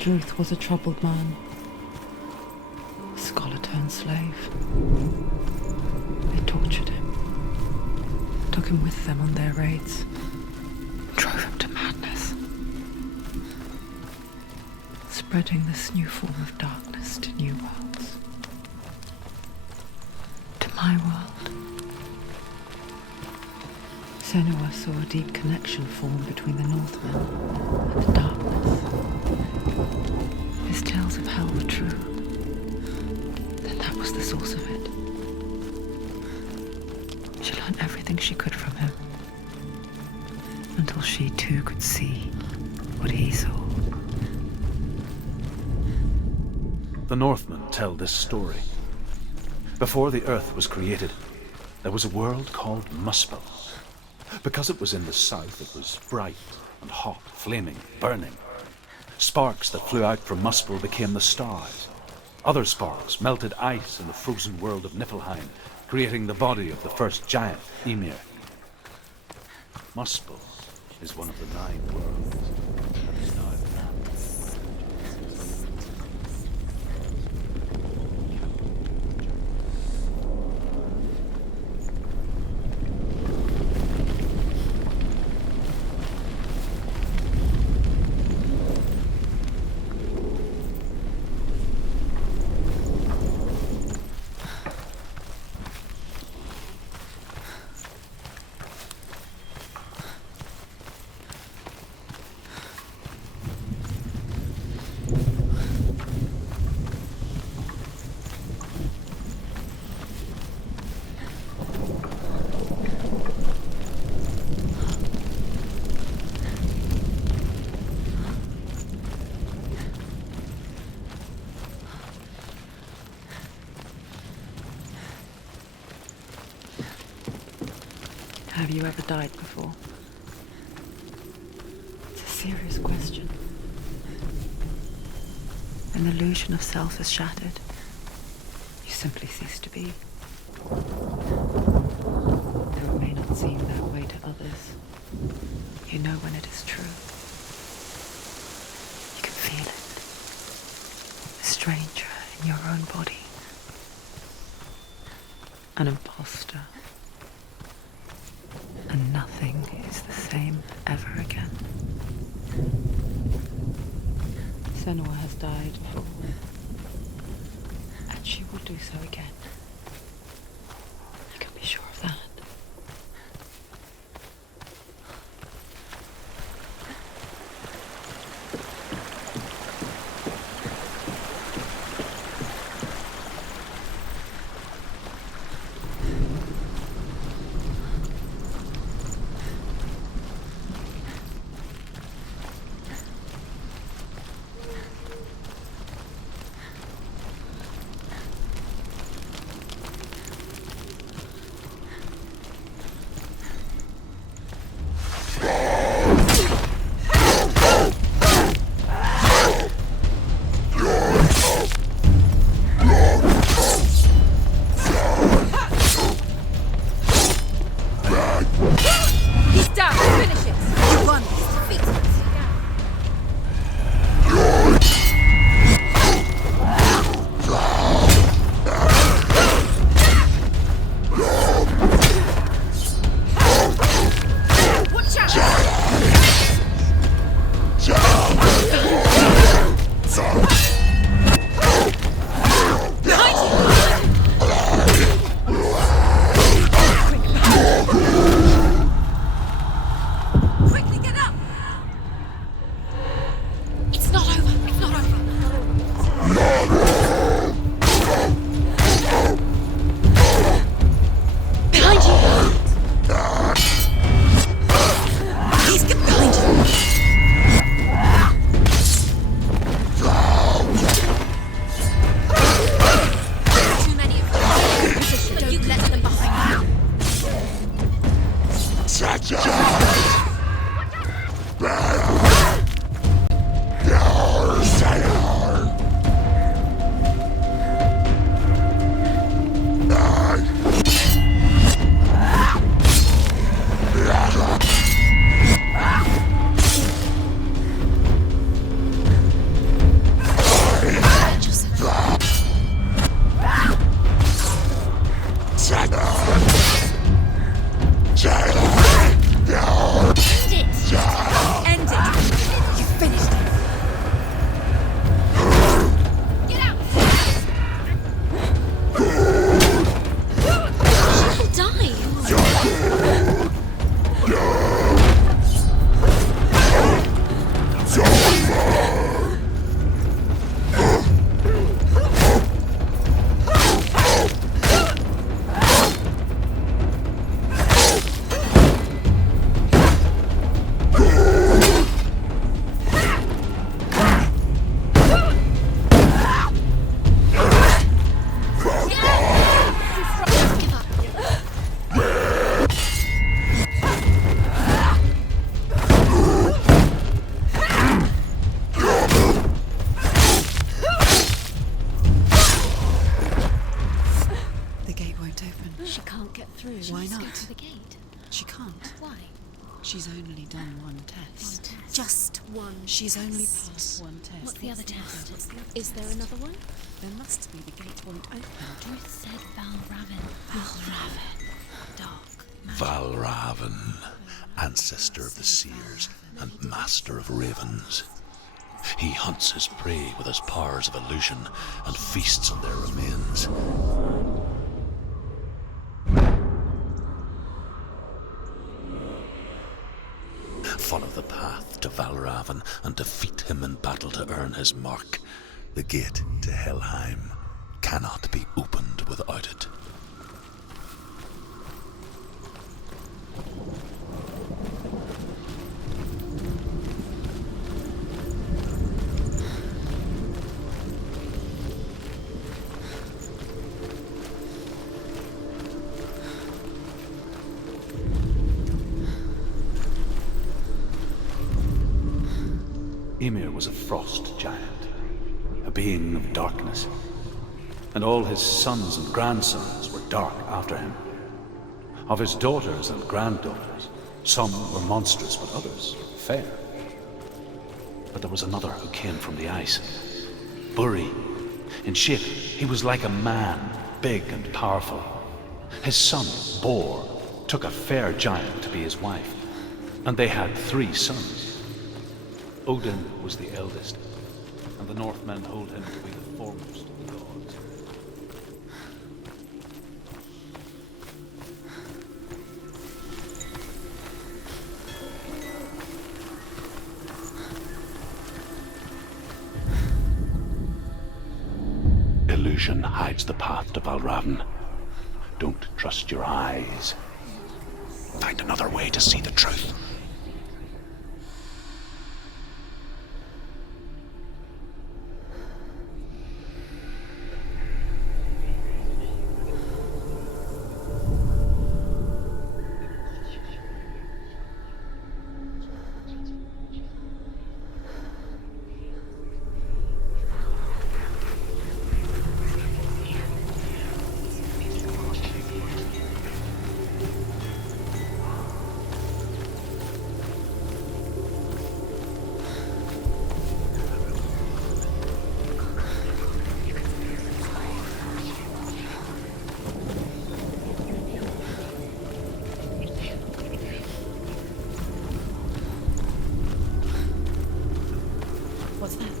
Druth was a troubled man. Scholar turned slave. They tortured him, took him with them on their raids, drove him to madness, spreading this new form of darkness to new worlds. To my world. Senua saw a deep connection form between the Northmen and the darkness. His tales of hell were true. Then that was the source of it. She learned everything she could from him, until she too could see what he saw. The Northmen tell this story. Before the earth was created, there was a world called Muspel. Because it was in the south, it was bright and hot, flaming, burning. Sparks that flew out from Muspel became the stars. Other sparks melted ice in the frozen world of Niflheim, creating the body of the first giant, Ymir. Muspel is one of the 9 worlds that is now Have you ever died before? It's a serious question. An illusion of self is shattered. You simply cease to be. Though it may not seem that way to others, you know when it is true. You can feel it. A stranger in your own body. An imposter. And nothing is the same ever again. Senua has died before, and she will do so again. You can be sure of that. Why Just go not? through the gate. She can't. Why? She's only done one test. Just one. She's only test. passed one test. What's the other test? Is there another one? There must be. The gate won't open. You said Valravan. Valravan. Dark. Valravan, ancestor of the seers and master of ravens. He hunts his prey with his powers of illusion and feasts on their remains. Follow the path to Valravan and defeat him in battle to earn his mark. The gate to Helheim cannot be opened without it. Ymir was a frost giant, a being of darkness, and all his sons and grandsons were dark after him. Of his daughters and granddaughters, some were monstrous, but others fair. But there was another who came from the ice. Buri. In shape, he was like a man, big and powerful. His son, Bor, took a fair giant to be his wife, and they had 3 sons. Odin was the eldest, and the Northmen hold him to be the foremost of the gods. Illusion hides the path to Valravan. Don't trust your eyes. Find another way to see the truth. What's that?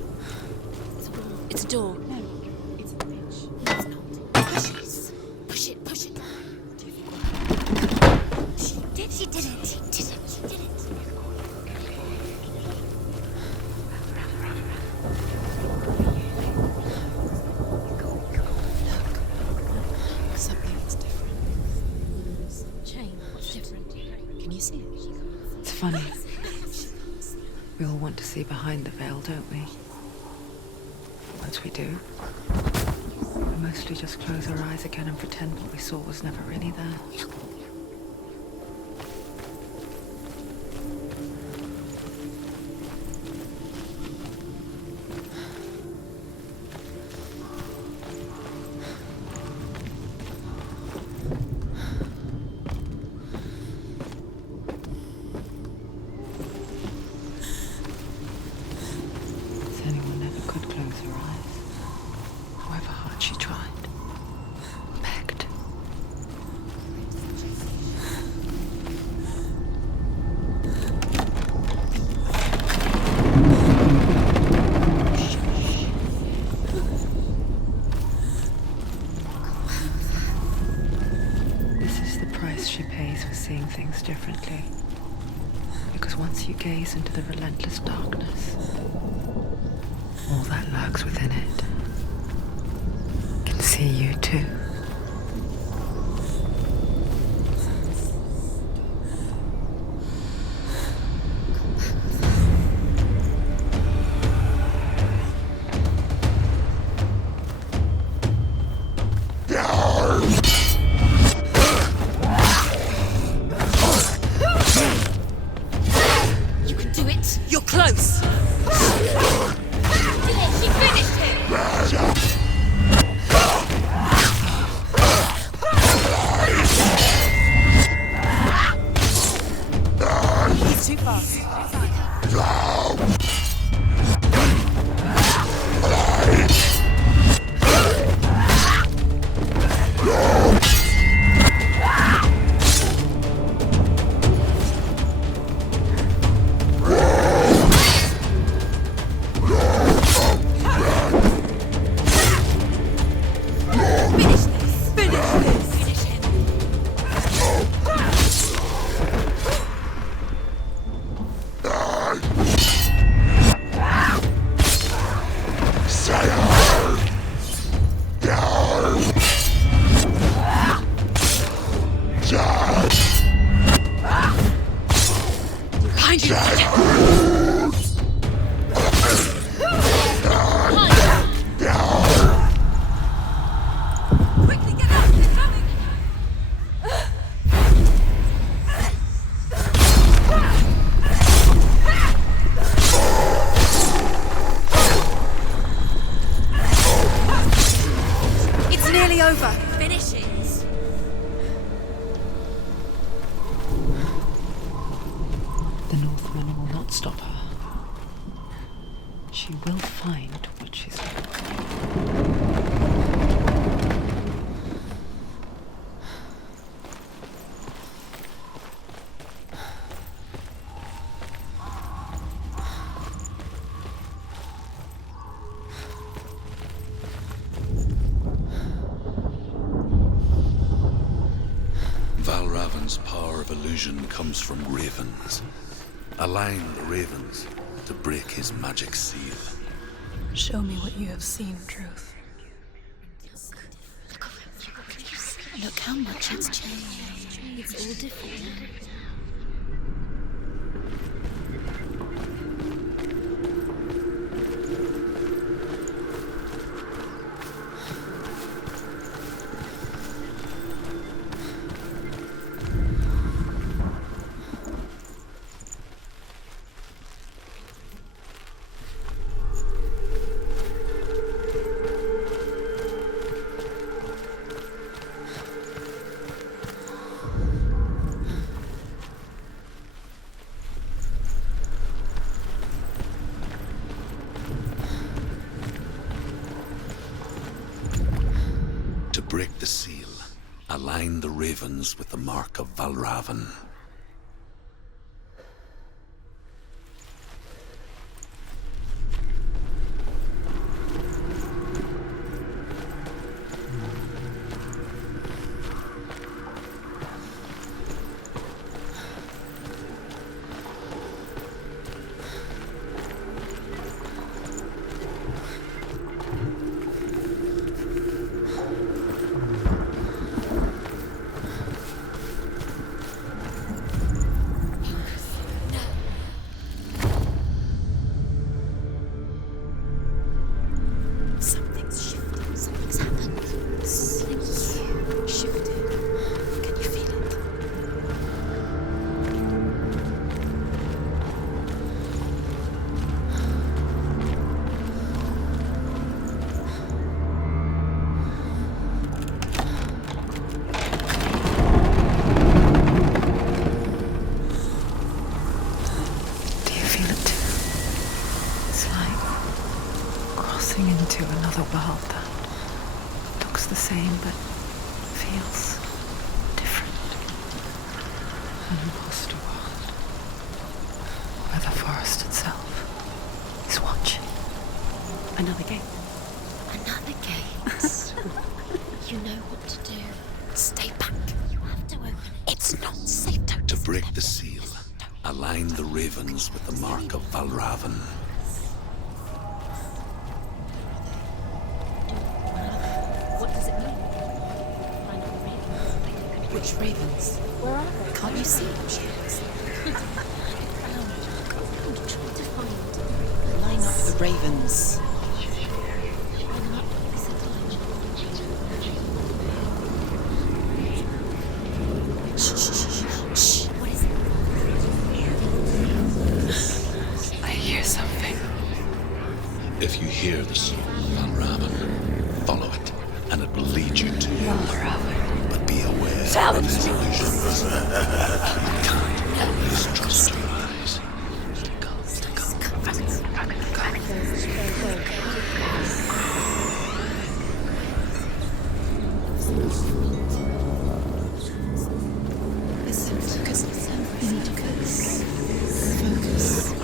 It's a door. No, it's a bridge. No, it's not. Push it. Push it. Push it. Do you think She did it. She did it. She did it. something's different? Chain. What's different? Can you see it? It's funny. We all want to see behind the veil, don't we? Once we do, we mostly just close our eyes again and pretend what we saw was never really there. Senua never could close her eyes, however hard she tried. Begged. This is the price she pays for seeing things differently. Because once you gaze into the relentless darkness, all that lurks within it can see you too. You can do it. You're close! Did it. She finished him. Behind you! Quickly get up! They're coming! It's nearly over. Finish it! The Northman will not stop her. She will find what she's looking for. Valravan's power of illusion comes from ravens. Align the ravens to break his magic seal. Show me what you have seen, Truth. Look how much it's changed. It's all different now. To break the seal, align the ravens with the mark of Valravan. Something's shifted. Something's happened. Something's shifted. Can you feel it? Do you feel it too? It's like crossing into another world that looks the same but feels different. An imposter world where the forest itself is watching. Another gate. Another gate. You know what to do. Stay back. You have to open it. It's not safe. Don't To break the seal, align the ravens with the mark of Valravan. What does it mean? Which ravens? Where are they? Can't you see them? She asks. Try to find. Line up the ravens. Line them up. Shh, shh, shh, shh. What is it? I hear something. If you hear the song of Valravan, follow it, and it will lead you to Valravan. But be aware of his illusions. You can't always trust your eyes. Listen, focus. You need to focus. Focus.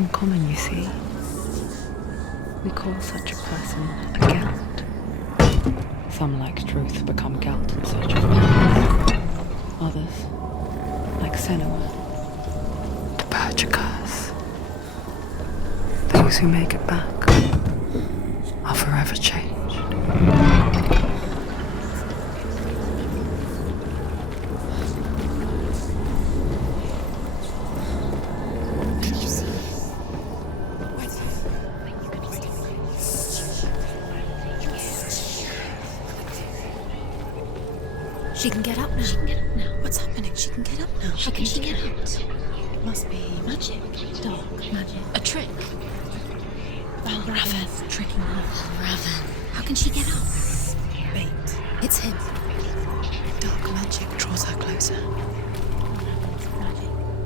uncommon, you see. We call such a person a Gelt. Some, like truth, become Gelt in search of purpose. Others, like Senua, the purge occurs. Those who make it back are forever changed. She can get up now. She can get up now. What's happening? She can get up now. How can she get out? It must be magic. Dark magic. A trick. Raven. Tricking her. Raven. How can she get up? Bait. It's him. Dark magic draws her closer.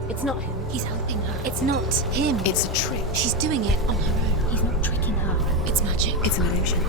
It's not him. He's helping her. It's not him. It's a trick. She's doing it on her own. He's not tricking her. It's magic. It's an illusion.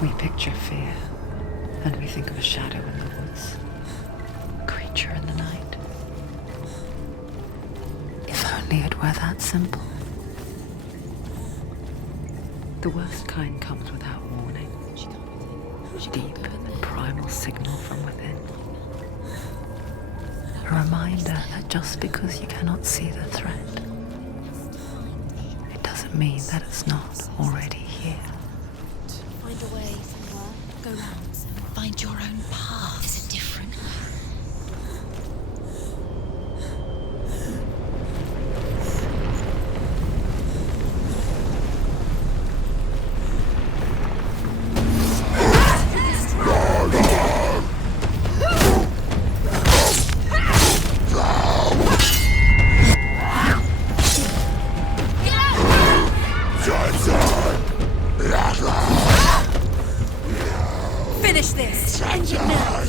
We picture fear, and we think of a shadow in the woods, a creature in the night. If only it were that simple. The worst kind comes without warning. Deep and primal signal from within. A reminder that just because you cannot see the threat, it doesn't mean that it's not already here. Find a way, Senua. Go round. Find your own path. There's a different way. Finish this! End it now!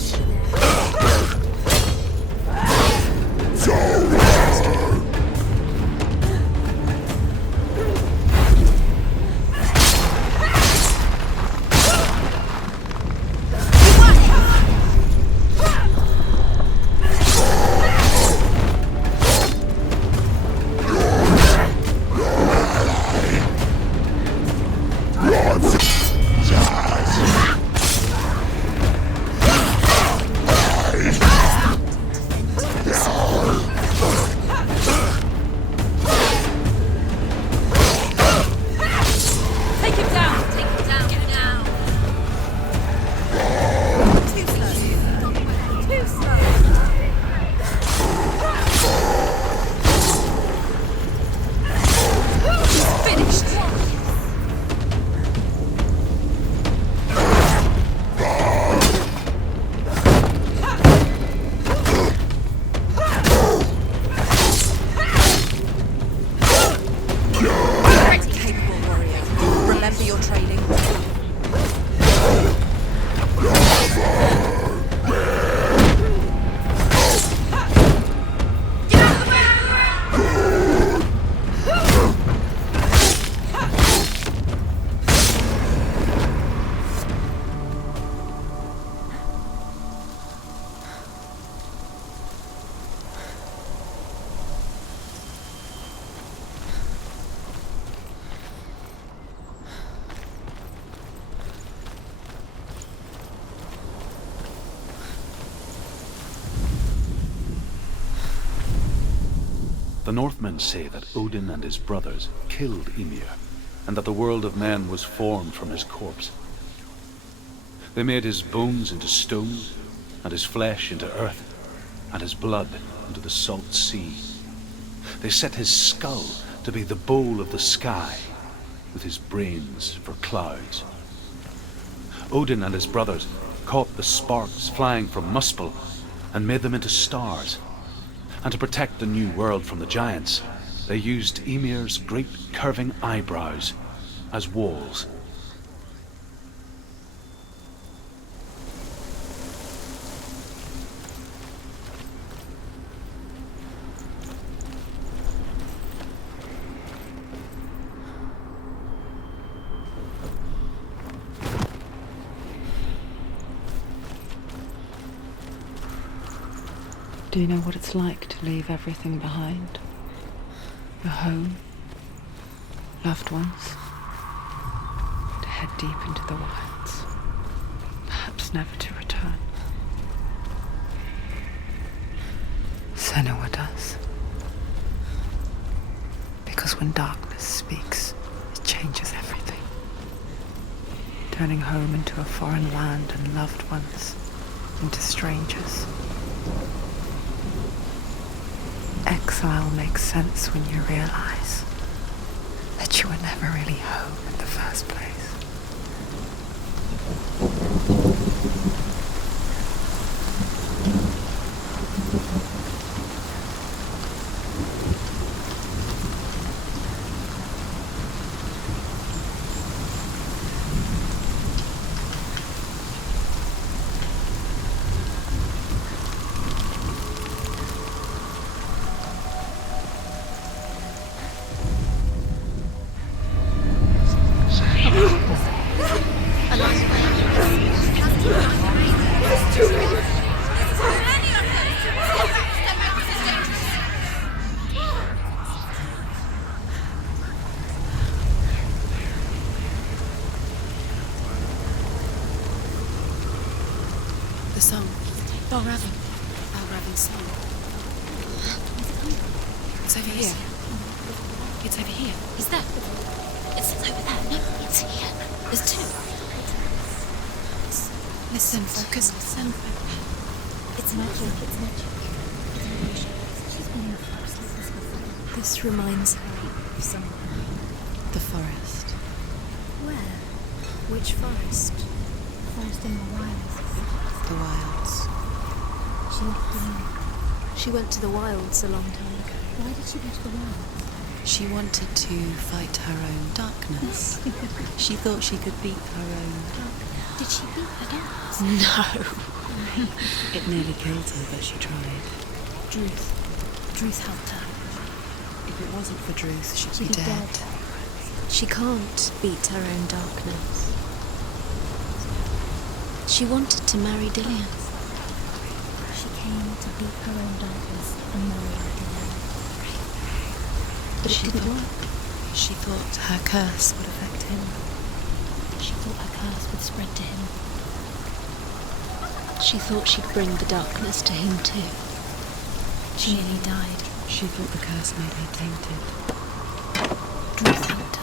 Northmen say that Odin and his brothers killed Ymir, and that the world of men was formed from his corpse. They made his bones into stone, and his flesh into earth, and his blood into the salt sea. They set his skull to be the bowl of the sky, with his brains for clouds. Odin and his brothers caught the sparks flying from Muspel and made them into stars. And to protect the new world from the giants, they used Ymir's great curving eyebrows as walls. Do you know what it's like to leave everything behind? Your home, loved ones, to head deep into the wilds, perhaps never to return? Senua does. Because when darkness speaks, it changes everything, turning home into a foreign land and loved ones into strangers. Exile makes sense when you realize that you were never really home in the first place. The song. Balravin's song. It's over here. It's over here. Is that? It's over there. No, it's here. There's two. Listen, focus, listen. It's magic, it's magic. She's been in the forest like this before. This reminds her of somewhere. The forest. Where? Which forest? The forest in the wilds. The wilds. She went to the wilds a long time ago. Why did she go to the wilds? She wanted to fight her own darkness. She thought she could beat her own darkness. Did she beat her darkness? No. It nearly killed her, but she tried. Druth helped her. If it wasn't for Druth, she'd be dead. She can't beat her own darkness. She wanted to marry Dillian. She came to beat her own darkness and marry Dillian. But it didn't work. She thought her curse would affect him. She thought her curse would spread to him. She thought she'd bring the darkness to him too. She nearly died. She thought the curse made her tainted. Druth helped her.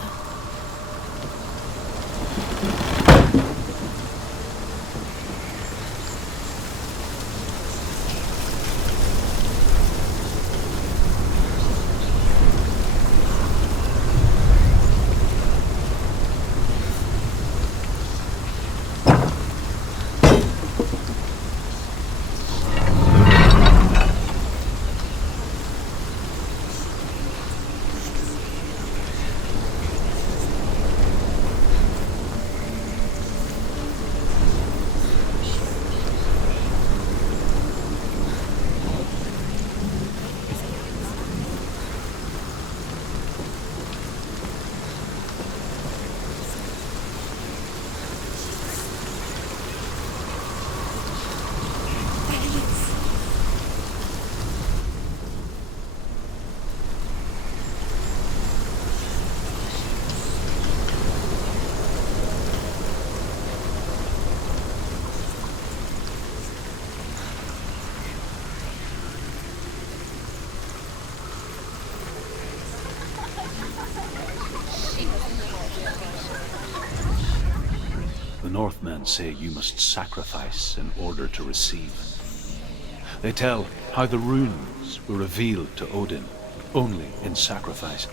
Northmen say you must sacrifice in order to receive. They tell how the runes were revealed to Odin only in sacrifice.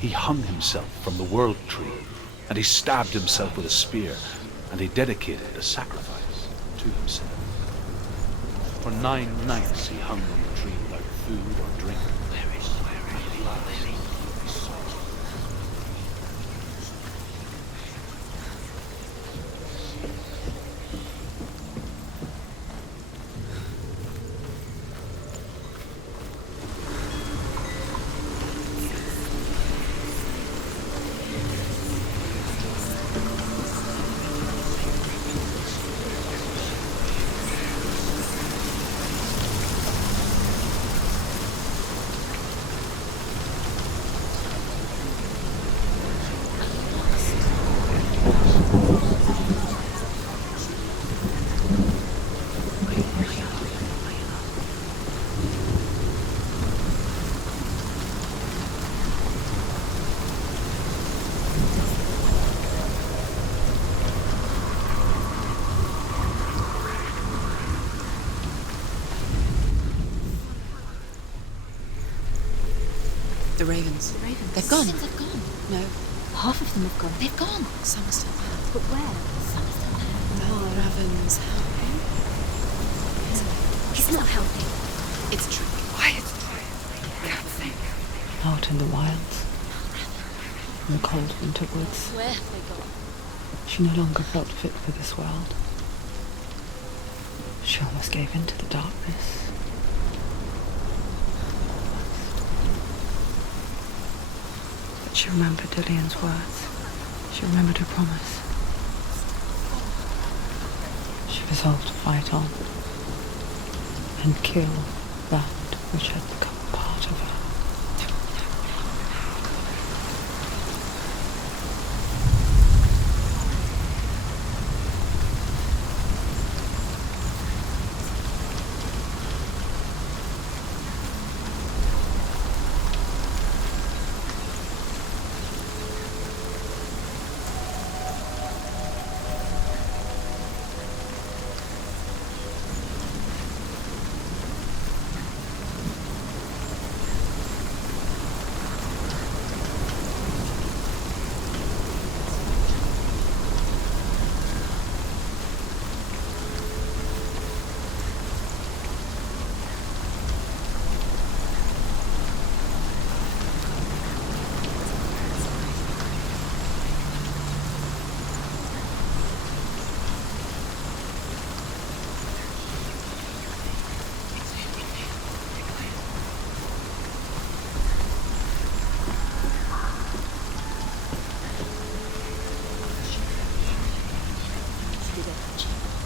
He hung himself from the world tree, and he stabbed himself with a spear, and he dedicated a sacrifice to himself. For 9 nights he hung on the tree without food or drink. At last, he saw it. The ravens. The ravens. They've gone. They've gone. No. Half of them have gone. They've gone. Some are still there. But where? Some are still there. No, Raven's helping. He's not helping. It's true. Quiet. Can't think. Out in the wilds, in the cold winter woods, Where have they gone? she no longer felt fit for this world. She almost gave in to the darkness. But she remembered Dillian's words. She remembered her promise. She resolved to fight on and kill that which had become a part of her.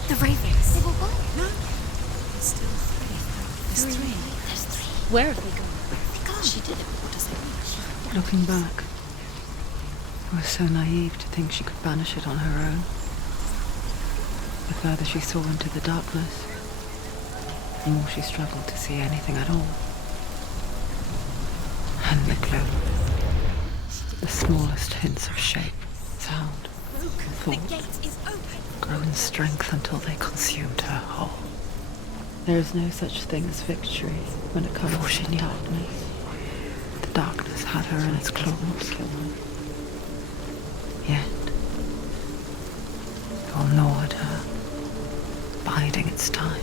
The ravens. They've all gone. No. There's still 3. There's 3. There's 3. Where have they gone? They've gone. She did it. What does it mean? Looking back, I was so naive to think she could banish it on her own. The further she saw into the darkness, the more she struggled to see anything at all. And the gloom, the smallest hints of shape, sound, thought, grow in strength until they consumed her whole. There is no such thing as victory when it comes to darkness. The darkness had her in its claws. Yet, it will gnaw at her, biding its time.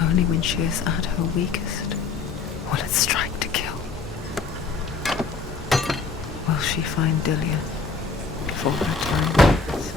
Only when she is at her weakest will it strike to kill. Will she find Dillian before her time ends?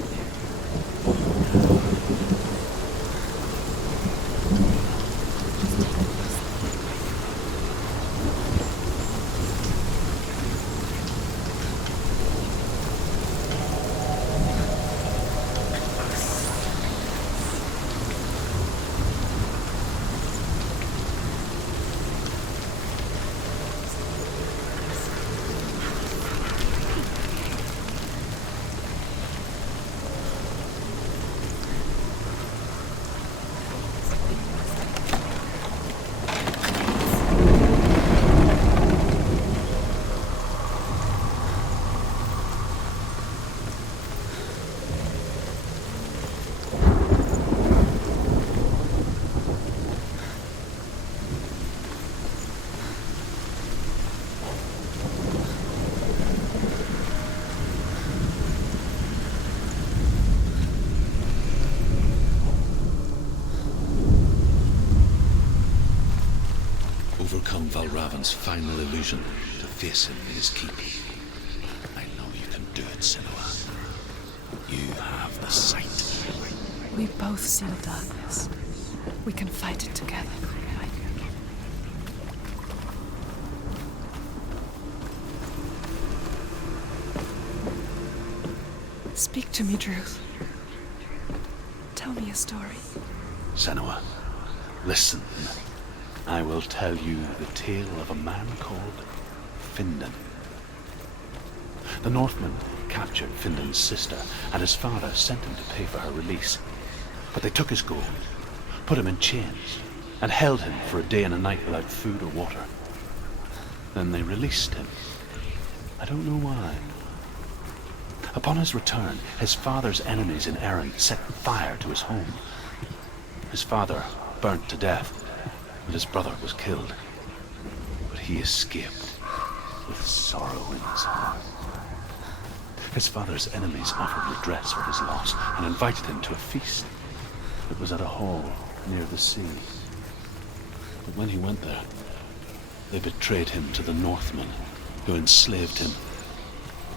Valravan's final illusion to face him in his keep. I know you can do it, Senua. You have the sight. We both see the darkness. We can fight it together. Speak to me, Druth. Tell me a story. Senua, listen. I will tell you the tale of a man called Findan. The Northmen captured Findan's sister, and his father sent him to pay for her release. But they took his gold, put him in chains, and held him for a day and a night without food or water. Then they released him. I don't know why. Upon his return, his father's enemies in Erin set fire to his home. His father burnt to death, and his brother was killed. But he escaped with sorrow in his heart. His father's enemies offered redress for his loss and invited him to a feast. It was at a hall near the sea. But when he went there, they betrayed him to the Northmen, who enslaved him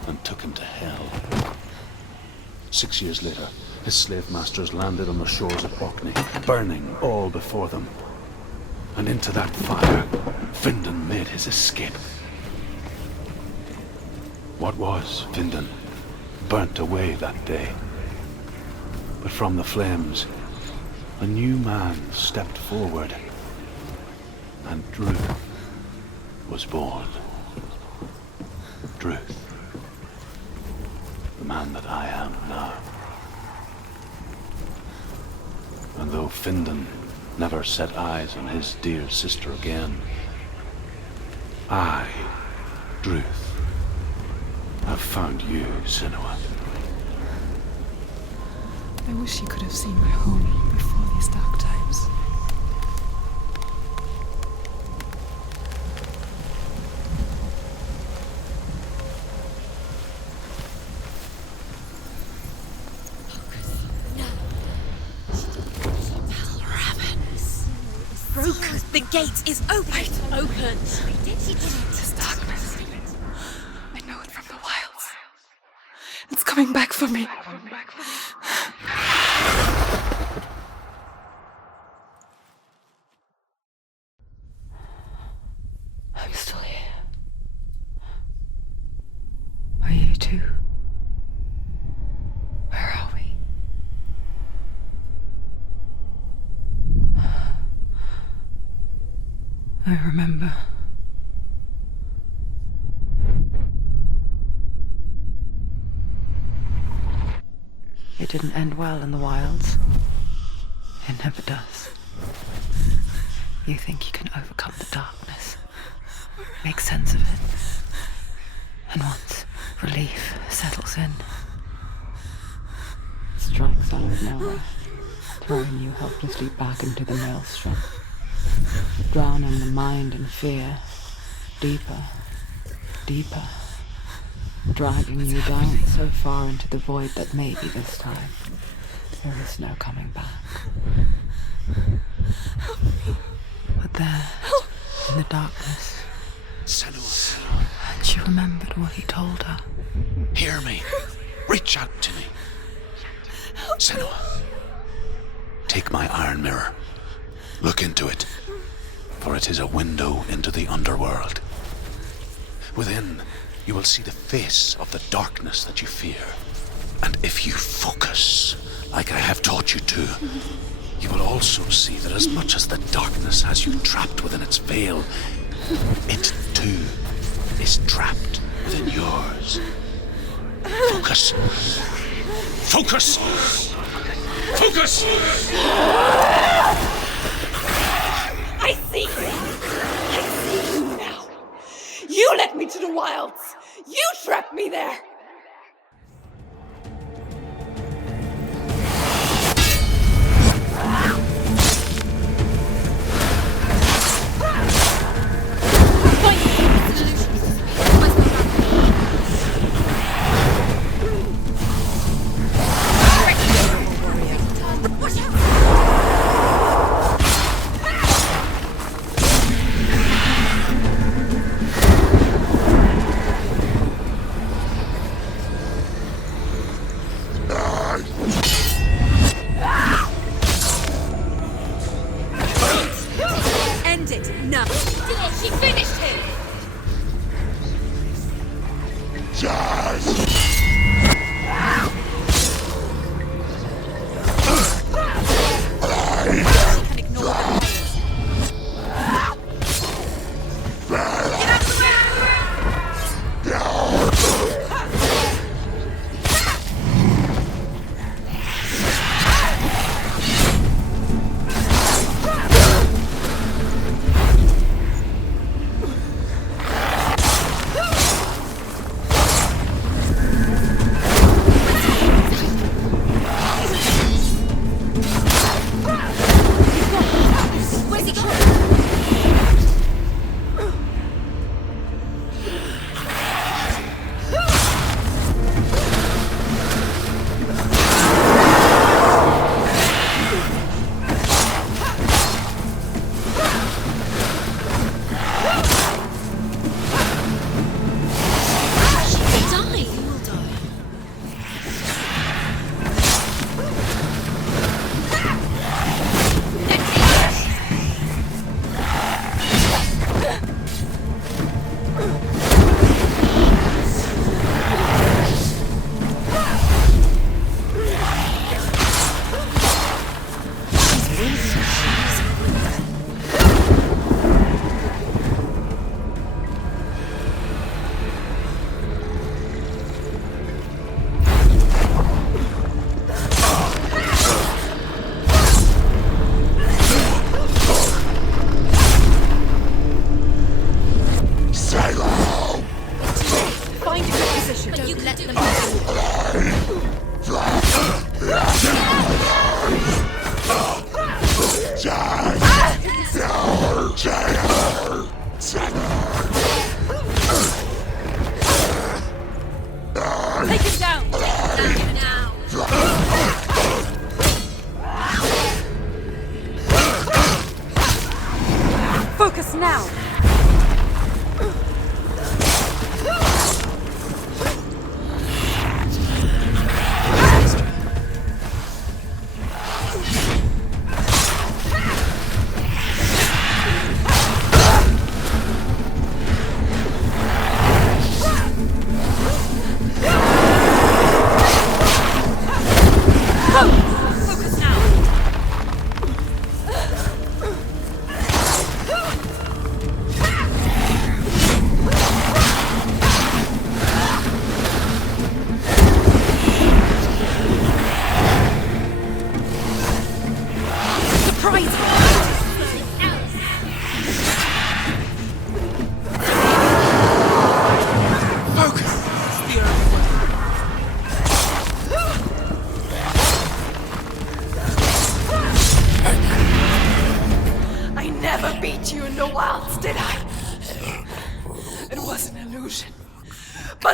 and took him to hell. 6 years later, his slave masters landed on the shores of Orkney, burning all before them. And into that fire, Findan made his escape. What was Findan burnt away that day. But from the flames, a new man stepped forward, and Druth was born. Druth, the man that I am now. And though Findan never set eyes on his dear sister again, I, Druth, have found you, Senua. I wish you could have seen my home before these dark times. Broken. The gate is open. Open. This darkness. I know it from the wilds. It's coming back for me. I'm still here. Are you too? Where are we? I remember. It didn't end well in the wilds. It never does. You think you can overcome the darkness, make sense of it, and once relief settles in, it strikes out of nowhere, throwing you helplessly back into the maelstrom, drowning the mind in fear, deeper, deeper, dragging you down so far into the void that maybe this time there is no coming back. But there, in the darkness, Senua, she remembered what he told her. hear me. Reach out to me. Senua, take my iron mirror. Look into it, for it is a window into the underworld. Within, you will see the face of the darkness that you fear. And if you focus, like I have taught you to, you will also see that as much as the darkness has you trapped within its veil, it too is trapped within yours. Focus. Focus! Focus! I see you! I see you now! You led me to the wilds! You trapped me there!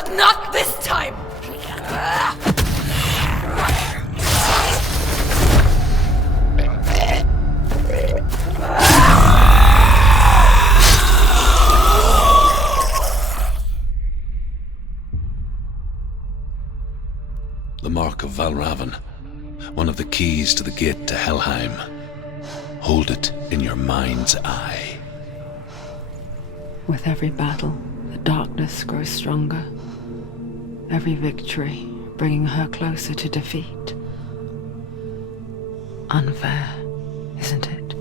But not this time! The mark of Valravan, one of the keys to the gate to Helheim. Hold it in your mind's eye. With every battle, the darkness grows stronger. Every victory bringing her closer to defeat. Unfair, isn't it?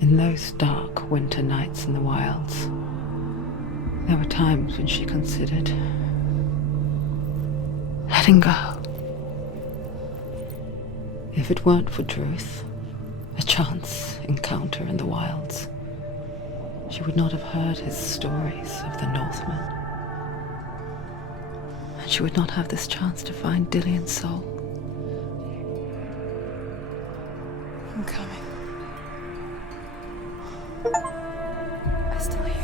In those dark winter nights in the wilds, there were times when she considered letting go. If it weren't for Druth, a chance encounter in the wilds, she would not have heard his stories of the Northmen. And she would not have this chance to find Dillion's soul. I'm coming. I still hear you.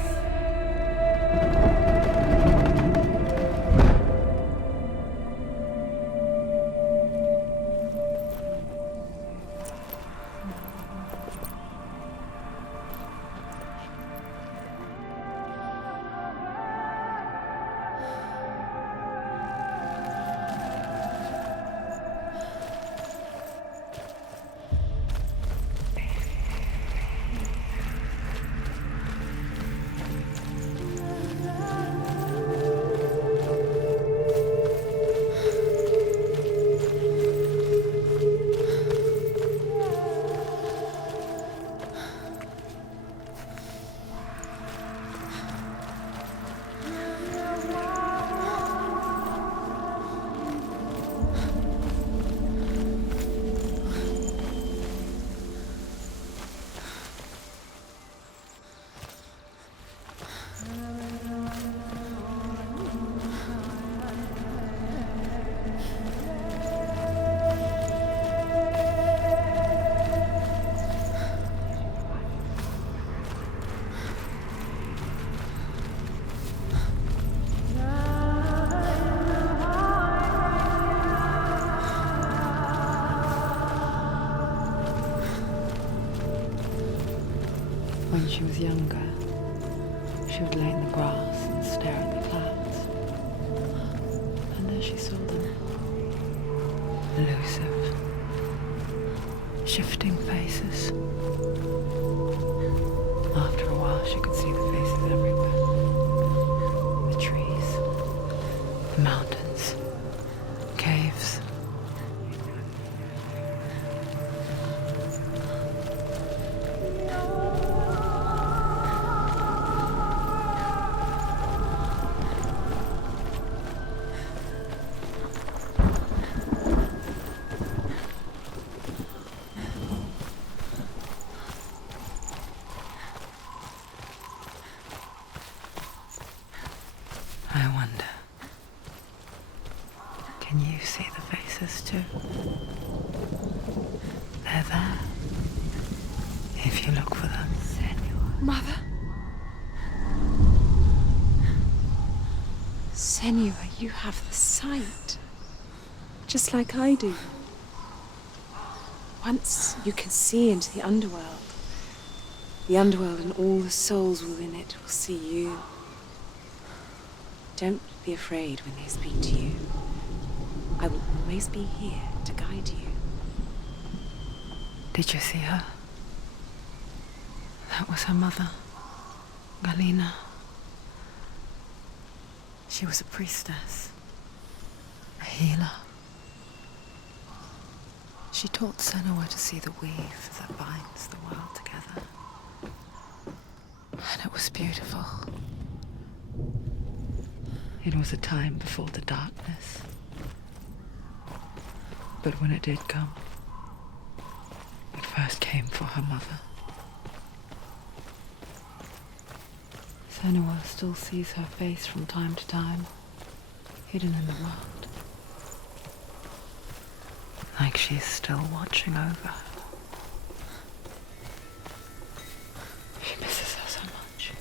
When she was younger, she would lay in the grass and stare at the clouds. And there she saw them. Elusive, shifting faces. After a while, she could see the faces everywhere. The trees, the mountains, caves. I wonder, can you see the faces too? They're there, if you look for them. Senua. Mother? Senua, you have the sight. Just like I do. Once you can see into the underworld and all the souls within it will see you. Don't be afraid when they speak to you. I will always be here to guide you. Did you see her? That was her mother, Galina. She was a priestess, a healer. She taught Senua to see the weave that binds the world together. And it was beautiful. It was a time before the darkness. But when it did come, it first came for her mother. Senua still sees her face from time to time, hidden in the world. Like she's still watching over her. She misses her so much.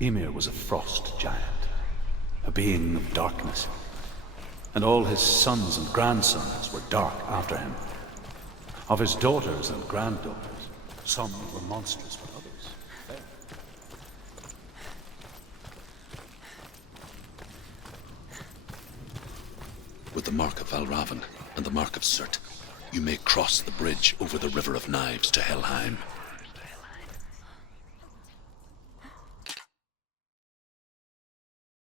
Ymir was a frost giant, a being of darkness, and all his sons and grandsons were dark after him. Of his daughters and granddaughters, some were monsters, but others fair. With the mark of Valravan and the mark of Surt, you may cross the bridge over the River of Knives to Helheim.